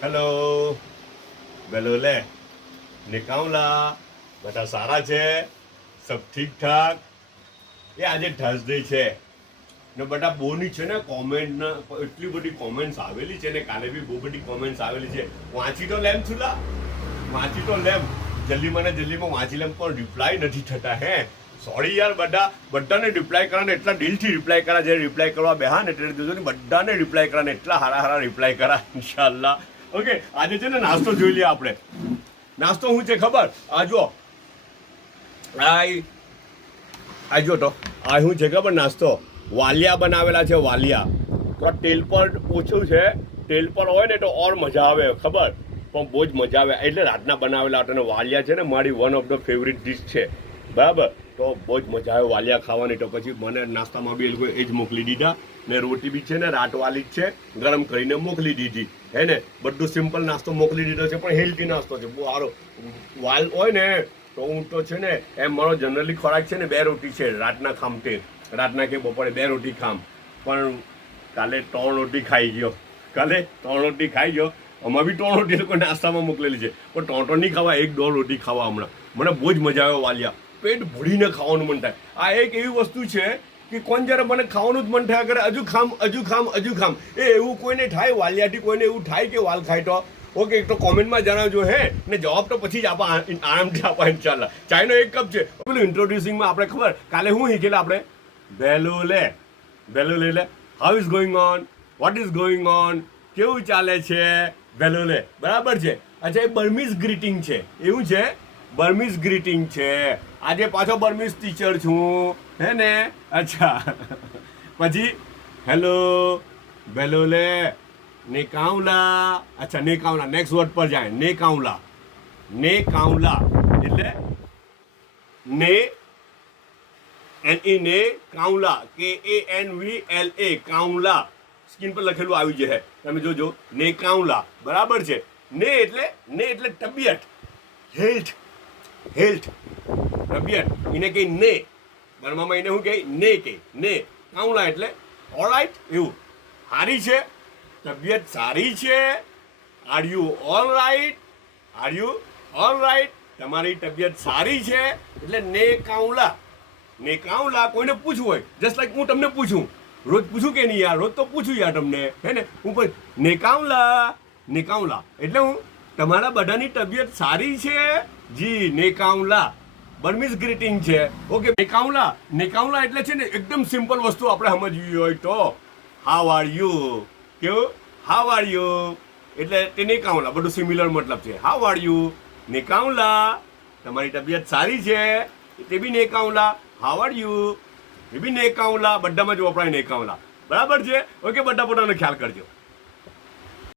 hello બેલોલે નિકામલા બધા સારા છે સબ ઠીક ઠાક એ આજે થર્સડે છે ને બધા બોની છે ને કોમેન્ટ એટલી બધી કોમેન્ટ્સ આવેલી છે ને કાલે બી બહુ બધી કોમેન્ટ્સ આવેલી છે વાંચી તો લેમ છુલા વાંચી તો લેમ જલ્દીમાં વાંચી લેમ પણ રિપ્લાય નથી થતા હે સોરી યાર બધાને રિપ્લાય કરવાને એટલા દિલથી રિપ્લાય કરા જ્યારે રિપ્લાય કરવા બેહા ને એટલે જોજો ને બધાને રિપ્લાય કરવાને એટલા હારા રિપ્લાય કરા ઇન્શાલ્લાહ ઓકે આજે છે ને નાસ્તો જોઈ લઈએ આપણે નાસ્તો શું છે ખબર આજો આજો તો આ શું છે ખબર નાસ્તો વાલિયા બનાવેલા છે વાલિયા તો તેલ પર ઓછું છે તેલ પર હોય ને તો ઓર મજા આવે ખબર પણ બહુ જ મજા આવે એટલે રાતના બનાવેલા હતા અને વાલિયા છે ને મારી one of the favourite dish છે બરાબર તો બહુ જ મજા આવે વાલિયા ખાવાની તો પછી મને નાસ્તામાં બી એ લોકોએ એ જ મોકલી દીધા ને રોટી બી છે ને રાતવાલી જ છે ગરમ કરીને મોકલી દીધી હે ને બધું સિમ્પલ નાસ્તો મોકલી દીધો છે પણ હેલ્ધી નાસ્તો છે બહુ સારો વાલ હોય ને તો હું તો છે ને એમ મારો જનરલી ખોરાક છે ને 2 રોટી છે રાતના ખામ તે રાતના કે બપોરે 2 રોટી ખામ પણ કાલે 3 રોટી ખાઈ ગયો કાલે 3 રોટી ખાઈ ગયો અમારે બી 3 રોટી લોકો નાસ્તામાં મોકલેલી છે પણ 3 નહીં ખાવા 1-2 રોટી ખાવા હમણાં મને બહુ જ મજા આવે વાલિયા પેટ ભરીને ખાવાનું મન થાય આ એક એવી વસ્તુ છે કે કોણ જ્યારે મને ખાવાનું જ મન થયા કરે હજુ ખામ એ એવું કોઈને થાય વાલિયાથી કોઈને એવું થાય કે વાલ ખાય તો ઓકે તો કોમેન્ટમાં જણાવજો હે ને જવાબ તો પછી જ આપા આરામથી આપા ઇન્શાલ્લાહ ચાયનો 1 કપ છે પેલું ઇન્ટ્રોડ્યુસિંગમાં આપણે ખબર કાલે શું શીખેલા આપણે બેલોલે how is going on what is going on કેવું ચાલે છે બેલોલે બરાબર છે અચ્છા એ બર્મીઝ ગ્રીટિંગ છે એવું છે બર્મીઝ ગ્રીટિંગ છે આજે પાછો બર્મીઝ ટીચર છું હે ને અચ્છા પછી હેલો બેલોલે નેકાઉલા અચ્છા નેકાઉલા નેક્સ્ટ વર્ડ પર જાય નેકાઉલા એટલે ને ને કાઉલા KANVLA કાઉલા સ્કીન પર લખેલું આવી જશે તમે જોજો નેકાઉલા બરાબર છે ને એટલે તબિયત હેલ્થ તબિયત એને કહે ને બર્મામાં એને શું કહે ને કાઉલા એટલે ઓલરાઈટ એવું સારી છે તબિયત સારી છે આર યુ ઓલરાઈટ તમારી તબિયત સારી છે એટલે ને કાઉલા કોઈને પૂછવું હોય જસ્ટ લાઈક હું તમને પૂછું રોજ પૂછું કે નહીં યાર રોજ તો પૂછું યાર તમને હે ને હું પણ નેકાઉલા એટલે હું તમારા બધાની તબિયત સારી છે જી નેકાઉલા બર્મીઝ ગ્રીટિંગ છે ઓકે નેકાઉલા એટલે છે ને એકદમ સિમ્પલ વસ્તુ આપણે સમજવી હોય તો હાઉ આર યુ એટલે તે નેકાઉલા બધું સિમિલર મતલબ છે હાઉ આર યુ નેકાઉલા તમારી તબિયત સારી છે તે બી નેકાઉલા હાઉ આર યુ એ બી નેકાઉલા બધામાં જ વપરાય નેકાઉલા બરાબર છે ઓકે બધા પોતાનો ખ્યાલ કરજો